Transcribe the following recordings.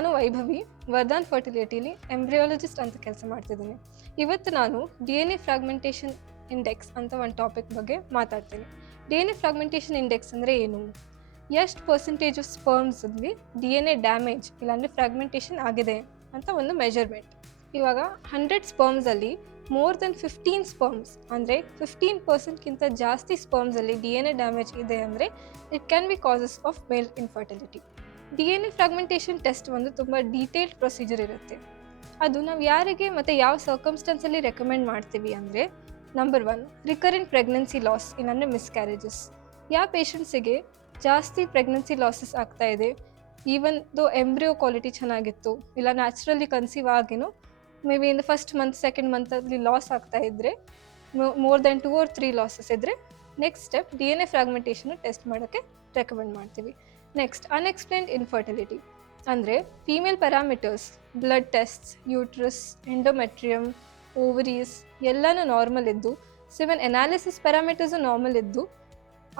ನಾನು ವೈಭವಿ ವರ್ಧಾನ್ ಫರ್ಟಿಲಿಟಿಲಿ ಎಂಬ್ರಿಯಾಲಜಿಸ್ಟ್ ಅಂತ ಕೆಲಸ ಮಾಡ್ತಿದ್ದೀನಿ. ಇವತ್ತು ನಾನು DNA ಫ್ರಾಗ್ಮೆಂಟೇಷನ್ ಇಂಡೆಕ್ಸ್ ಅಂತ ಒಂದು ಟಾಪಿಕ್ ಬಗ್ಗೆ ಮಾತಾಡ್ತೀನಿ. DNA ಫ್ರಾಗ್ಮೆಂಟೇಷನ್ ಇಂಡೆಕ್ಸ್ ಅಂದರೆ ಏನು, ಎಷ್ಟು ಪರ್ಸೆಂಟೇಜ್ ಆಫ್ ಸ್ಪರ್ಮ್ಸಲ್ಲಿ DNA ಡ್ಯಾಮೇಜ್ ಇಲ್ಲಾಂದರೆ ಫ್ರಾಗ್ಮೆಂಟೇಷನ್ ಆಗಿದೆ ಅಂತ ಒಂದು ಮೆಜರ್ಮೆಂಟ್. ಇವಾಗ 100 ಸ್ಪರ್ಮ್ಸಲ್ಲಿ ಮೋರ್ ದೆನ್ 15 ಸ್ಪರ್ಮ್ಸ್ ಅಂದರೆ 15% ಜಾಸ್ತಿ ಸ್ಪರ್ಮ್ಸಲ್ಲಿ DNA ಡ್ಯಾಮೇಜ್ ಇದೆ ಅಂದರೆ it can be causes of male infertility. DNA fragmentation test ಒಂದು ತುಂಬ ಡೀಟೇಲ್ಡ್ ಪ್ರೊಸೀಜರ್ ಇರುತ್ತೆ. ಅದು ನಾವು ಯಾರಿಗೆ ಮತ್ತು ಯಾವ ಸರ್ಕಮ್ಸ್ಟೆನ್ಸಲ್ಲಿ ರೆಕಮೆಂಡ್ ಮಾಡ್ತೀವಿ ಅಂದರೆ, ನಂಬರ್ 1 ರಿಕರೆಂಟ್ ಪ್ರೆಗ್ನೆನ್ಸಿ ಲಾಸ್ ಇಲ್ಲಾಂದರೆ ಮಿಸ್ಕ್ಯಾರೇಜಸ್. ಯಾವ ಪೇಷಂಟ್ಸಿಗೆ ಜಾಸ್ತಿ ಪ್ರೆಗ್ನೆನ್ಸಿ ಲಾಸಸ್ ಆಗ್ತಾ ಇದೆ, ಈವನ್ ದೋ ಎಂಬ್ರಿಯೋ ಕ್ವಾಲಿಟಿ ಚೆನ್ನಾಗಿತ್ತು ಇಲ್ಲ ನ್ಯಾಚುರಲಿ ಕನ್ಸೀವ್ ಆಗಿನೂ may be in the first month second ಮಂತಲ್ಲಿ ಲಾಸ್ ಆಗ್ತಾ ಇದ್ದರೆ, ಮೋರ್ ದೆನ್ 2 or 3 ಲಾಸಸ್ ಇದ್ದರೆ next step DNA fragmentation test ಮಾಡೋಕ್ಕೆ ರೆಕಮೆಂಡ್ ಮಾಡ್ತೀವಿ. ನೆಕ್ಸ್ಟ್ ಅನ್ಎಕ್ಸ್ಪ್ಲೇನ್ಡ್ ಇನ್ಫರ್ಟಿಲಿಟಿ ಅಂದರೆ female parameters, blood tests, uterus, endometrium, ovaries ಎಲ್ಲನೂ ನಾರ್ಮಲ್ ಇದ್ದು, ಸಿವನ್ ಎನಾಲಿಸಿಸ್ ಪ್ಯಾರಾಮೀಟರ್ಸು ನಾರ್ಮಲ್ ಇದ್ದು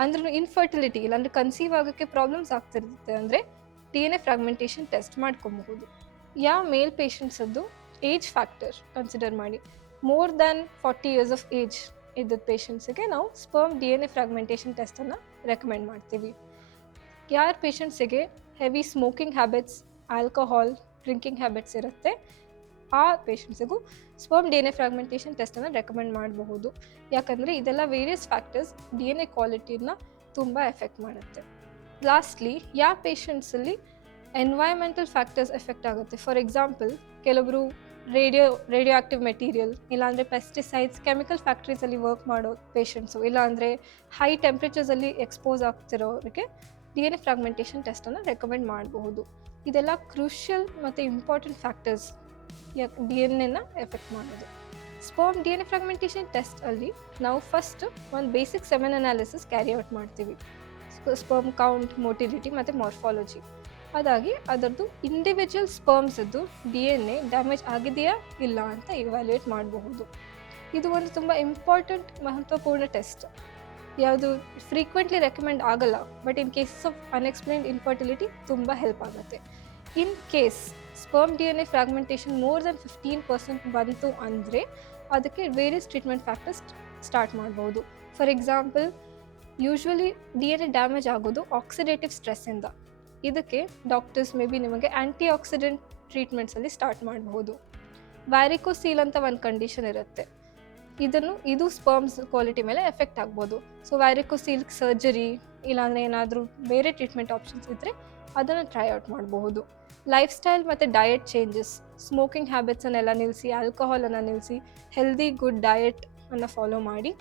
ಅಂದ್ರೂ ಇನ್ಫರ್ಟಿಲಿಟಿ ಇಲ್ಲಾಂದರೆ ಕನ್ಸೀವ್ ಆಗೋಕ್ಕೆ ಪ್ರಾಬ್ಲಮ್ಸ್ ಆಗ್ತಿರುತ್ತೆ ಅಂದರೆ DNA ಫ್ರಾಗ್ಮೆಂಟೇಷನ್ ಟೆಸ್ಟ್ ಮಾಡ್ಕೊಬಹುದು. ಯಾವ ಮೇಲ್ ಪೇಷಂಟ್ಸದ್ದು ಏಜ್ ಫ್ಯಾಕ್ಟರ್ ಕನ್ಸಿಡರ್ ಮಾಡಿ more than 40 years of age ಇದ್ದ ಪೇಷಂಟ್ಸಿಗೆ ನಾವು ಸ್ಪರ್ಮ್ DNA ಫ್ರಾಗ್ಮೆಂಟೇಷನ್ ಟೆಸ್ಟನ್ನು ರೆಕಮೆಂಡ್ ಮಾಡ್ತೀವಿ. ಯಾರ ಪೇಷಂಟ್ಸಿಗೆ heavy smoking habits, alcohol, drinking habits ಇರುತ್ತೆ ಆ ಪೇಷಂಟ್ಸಿಗೂ ಸ್ಪರ್ಮ್ DNA ಫ್ರಾಗ್ಮೆಂಟೇಷನ್ ಟೆಸ್ಟನ್ನು ರೆಕಮೆಂಡ್ ಮಾಡಬಹುದು. ಯಾಕಂದರೆ ಇದೆಲ್ಲ ವೇರಿಯಸ್ ಫ್ಯಾಕ್ಟರ್ಸ್ DNA ಕ್ವಾಲಿಟಿನ ತುಂಬ ಎಫೆಕ್ಟ್ ಮಾಡುತ್ತೆ. ಲಾಸ್ಟ್ಲಿ ಯಾವ ಪೇಷಂಟ್ಸಲ್ಲಿ ಎನ್ವೈರ್ಮೆಂಟಲ್ ಫ್ಯಾಕ್ಟರ್ಸ್ ಎಫೆಕ್ಟ್ ಆಗುತ್ತೆ. ಫಾರ್ ಎಕ್ಸಾಂಪಲ್, ಕೆಲವೊಬ್ಬರು ರೇಡಿಯೋ ಆಕ್ಟಿವ್ ಮೆಟೀರಿಯಲ್ ಇಲ್ಲಾಂದರೆ ಪೆಸ್ಟಿಸೈಡ್ಸ್, ಕೆಮಿಕಲ್ ಫ್ಯಾಕ್ಟ್ರೀಸಲ್ಲಿ ವರ್ಕ್ ಮಾಡೋ ಪೇಷಂಟ್ಸು, ಇಲ್ಲಾಂದರೆ ಹೈ ಟೆಂಪ್ರೇಚರ್ಸಲ್ಲಿ ಎಕ್ಸ್ಪೋಸ್ ಆಗ್ತಿರೋರಿಗೆ DNA ಫ್ರಾಗ್ಮೆಂಟೇಷನ್ ಟೆಸ್ಟನ್ನು ರೆಕಮೆಂಡ್ ಮಾಡಬಹುದು. ಇದೆಲ್ಲ ಕ್ರೂಷಿಯಲ್ ಮತ್ತು ಇಂಪಾರ್ಟೆಂಟ್ ಫ್ಯಾಕ್ಟರ್ಸ್ DNA ಎಫೆಕ್ಟ್ ಮಾಡೋದು. ಸ್ಪರ್ಮ್ DNA ಫ್ರಾಗ್ಮೆಂಟೇಷನ್ ಟೆಸ್ಟಲ್ಲಿ ನಾವು ಫಸ್ಟ್ ಒಂದು basic semen analysis carry out ಮಾಡ್ತೀವಿ. ಸ್ಪರ್ಮ್ ಕೌಂಟ್, ಮೊಟಿಲಿಟಿ ಮತ್ತು ಮಾರ್ಫಾಲಜಿ. ಅದಾಗಿ ಅದರದ್ದು ಇಂಡಿವಿಜುವಲ್ ಸ್ಪರ್ಮ್ಸದ್ದು DNA ಡ್ಯಾಮೇಜ್ ಆಗಿದೆಯಾ ಇಲ್ಲ ಅಂತ ಇವ್ಯಾಲ್ಯೂಯೇಟ್ ಮಾಡಬಹುದು. ಇದು ಒಂದು ತುಂಬ ಇಂಪಾರ್ಟೆಂಟ್ ಮಹತ್ವಪೂರ್ಣ ಟೆಸ್ಟ್. ಯಾವುದು ಫ್ರೀಕ್ವೆಂಟ್ಲಿ ರೆಕಮೆಂಡ್ ಆಗಲ್ಲ, but in cases of unexplained infertility ತುಂಬ ಹೆಲ್ಪ್ ಆಗುತ್ತೆ. In case sperm DNA fragmentation more than 15% ಬಂತು ಅಂದರೆ ಅದಕ್ಕೆ ವೇರಿಯಸ್ ಟ್ರೀಟ್ಮೆಂಟ್ ಫ್ಯಾಕ್ಟರ್ಸ್ ಸ್ಟಾರ್ಟ್ ಮಾಡ್ಬೋದು. For example, usually DNA damage ಆಗೋದು ಆಕ್ಸಿಡೇಟಿವ್ ಸ್ಟ್ರೆಸ್ಸಿಂದ. ಇದಕ್ಕೆ ಡಾಕ್ಟರ್ಸ್ ಮೇ ಬಿ ನಿಮಗೆ ಆ್ಯಂಟಿ ಆಕ್ಸಿಡೆಂಟ್ ಟ್ರೀಟ್ಮೆಂಟ್ಸಲ್ಲಿ ಸ್ಟಾರ್ಟ್ ಮಾಡಬಹುದು. ವ್ಯಾರಿಕೋಸೀಲ್ ಅಂತ ಒಂದು ಕಂಡೀಷನ್ ಇರುತ್ತೆ, ಇದು ಸ್ಪರ್ಮ್ಸ್ ಕ್ವಾಲಿಟಿ ಮೇಲೆ ಎಫೆಕ್ಟ್ ಆಗ್ಬೋದು. ಸೊ ವ್ಯಾರಿಕೋಸೀಲ್ ಸರ್ಜರಿ ಇಲ್ಲಾಂದರೆ ಏನಾದರೂ ಬೇರೆ ಟ್ರೀಟ್ಮೆಂಟ್ ಆಪ್ಷನ್ಸ್ ಇದ್ದರೆ ಅದನ್ನು ಟ್ರೈ ಔಟ್ ಮಾಡಬಹುದು. ಲೈಫ್ ಸ್ಟೈಲ್ ಮತ್ತು ಡಯಟ್ ಚೇಂಜಸ್, ಸ್ಮೋಕಿಂಗ್ ಹ್ಯಾಬಿಟ್ಸನ್ನೆಲ್ಲ ನಿಲ್ಲಿಸಿ, ಆಲ್ಕೋಹಾಲನ್ನು ನಿಲ್ಲಿಸಿ, ಹೆಲ್ದಿ ಗುಡ್ ಡಯಟ್ ಅನ್ನು ಫಾಲೋ ಮಾಡಿ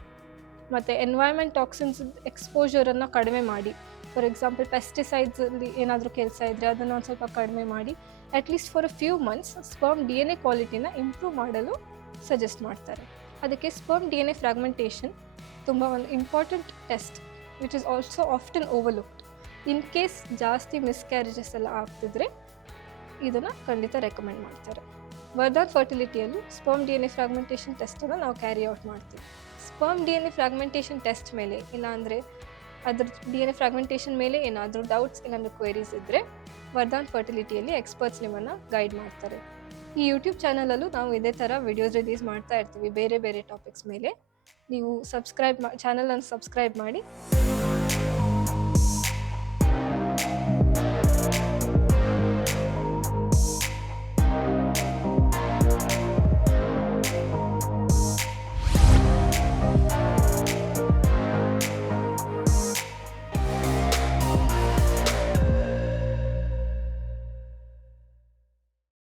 ಮತ್ತು ಎನ್ವೈರ್ಮೆಂಟ್ ಟಾಕ್ಸಿನ್ಸ್ ಎಕ್ಸ್ಪೋಜರನ್ನು ಕಡಿಮೆ ಮಾಡಿ. ಫಾರ್ ಎಕ್ಸಾಂಪಲ್, ಪೆಸ್ಟಿಸೈಡ್ಸಲ್ಲಿ ಏನಾದರೂ ಕೆಲಸ ಇದ್ದರೆ ಅದನ್ನು ಒಂದು ಸ್ವಲ್ಪ ಕಡಿಮೆ ಮಾಡಿ at least for a few months sperm DNA ಕ್ವಾಲಿಟಿನ ಇಂಪ್ರೂವ್ ಮಾಡಲು ಸಜೆಸ್ಟ್ ಮಾಡ್ತಾರೆ. ಅದಕ್ಕೆ ಸ್ಪರ್ಮ್ DNA ಫ್ರಾಗ್ಮೆಂಟೇಷನ್ ತುಂಬ ಒಂದು important test which is also often overlooked. In case ಜಾಸ್ತಿ ಮಿಸ್ಕ್ಯಾರೇಜಸ್ ಎಲ್ಲ ಆಗ್ತಿದ್ರೆ ಇದನ್ನು ಖಂಡಿತ ರೆಕಮೆಂಡ್ ಮಾಡ್ತಾರೆ. ವರ್ಧಾನ್ ಫರ್ಟಿಲಿಟಿಯಲ್ಲೂ ಸ್ಪರ್ಮ್ DNA ಫ್ರಾಗ್ಮೆಂಟೇಷನ್ ಟೆಸ್ಟನ್ನು ನಾವು ಕ್ಯಾರಿ ಔಟ್ ಮಾಡ್ತೀವಿ. ಸ್ಪರ್ಮ್ DNA ಫ್ರಾಗ್ಮೆಂಟೇಷನ್ ಟೆಸ್ಟ್ ಮೇಲೆ ಇಲ್ಲಾಂದರೆ ಅದ್ರ DNA ಫ್ರಾಗ್ಮೆಂಟೇಷನ್ ಮೇಲೆ ಏನಾದರೂ ಡೌಟ್ಸ್ ಇಲ್ಲಾಂದರೆ ಕ್ವೆರೀಸ್ ಇದ್ದರೆ ವರ್ಧಾನ್ ಫರ್ಟಿಲಿಟಿಯಲ್ಲಿ ಎಕ್ಸ್ಪರ್ಟ್ಸ್ ನಿಮ್ಮನ್ನು ಗೈಡ್ ಮಾಡ್ತಾರೆ. ಈ ಯೂಟ್ಯೂಬ್ ಚಾನಲಲ್ಲೂ ನಾವು ಇದೇ ಥರ ವಿಡಿಯೋಸ್ ರಿಲೀಸ್ ಮಾಡ್ತಾ ಇರ್ತೀವಿ ಬೇರೆ ಬೇರೆ ಟಾಪಿಕ್ಸ್ ಮೇಲೆ. ನೀವು ಚಾನಲನ್ನು ಸಬ್ಸ್ಕ್ರೈಬ್ ಮಾಡಿ.